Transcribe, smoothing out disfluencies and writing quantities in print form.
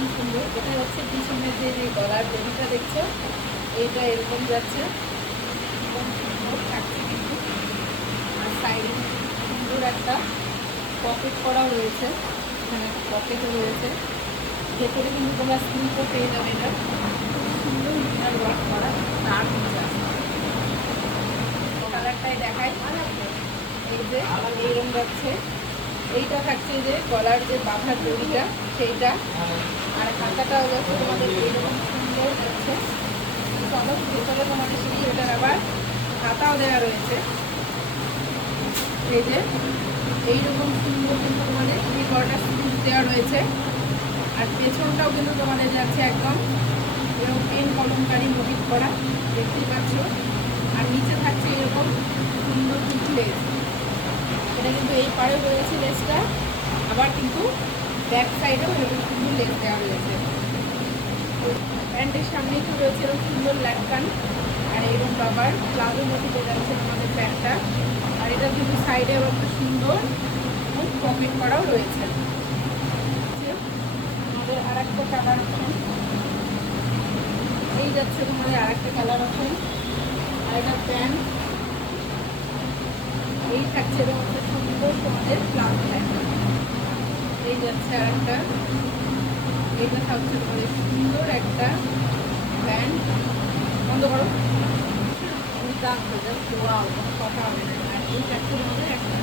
ভীষণ সুন্দর। এটা হচ্ছে পিছনের যে গলার দড়িটা দেখছো, এইটা এরকম যাচ্ছে, একদম সুন্দর থাকছে কিন্তু। আর সাইডে সুন্দর একটা পকেট করাও রয়েছে, এখানে একটা পকেটও রয়েছে। ভেতরে কিন্তু তোমরা স্লিপও পেয়ে যাবে। এটা খুব সুন্দর মিনার ওয়ার্ক করা। তার কালারটাই দেখায়, এই যে এইরকম যাচ্ছে। এইটা থাকছে যে গলার যে বাঁধার দড়িটা সেইটা, আর হাতাটাও যাচ্ছে তোমাদের এইরকম সুন্দর যাচ্ছে। চলো ভেতরে তোমাদের সেই এটার আবার হাতাও দেওয়া রয়েছে, এই যে এইরকম সুন্দর কিন্তু তোমাদের এই গলাটা স্লিপ দেওয়া রয়েছে। আর পেছনটাও কিন্তু তোমাদের যাচ্ছে একদম এরকম পেন কলমকারি মোটিভ করা, দেখতেই পাচ্ছ। আর নিচে থাকছে এরকম সুন্দর কিন্তু লেস। এটা কিন্তু এই পাড়ে রয়েছে লেসটা, আবার কিন্তু ব্যাক সাইডেও এরকম সুন্দর লেস দেওয়া রয়েছে। প্যান্টের সামনেই তো রয়েছে এরকম সুন্দর ল্যাটকান, আর এরকম আবার প্লাজোর মধ্যে যাচ্ছে আমাদের প্যান্টটা। আর এটা কিন্তু সাইডে আবার একটা সুন্দর পকেট করাও রয়েছে। আমাদের আর একটা কালার অপশন, এই যাচ্ছে তোমাদের আর একটা কালার অপশন। আর এটা প্যান্ট, এই থাকছে এরকম একটা সুন্দর তোমাদের প্লাজো প্যান্ট। এই যাচ্ছে আর একটা, এইটা থাকছে তোমাদের সুন্দর একটা প্যান্ট। বন্ধ করো, আমি দাগ হয়ে যাবে, ওয়াও, কোনো কথা হবে না। আর এই থাকছে তোমাদের একটা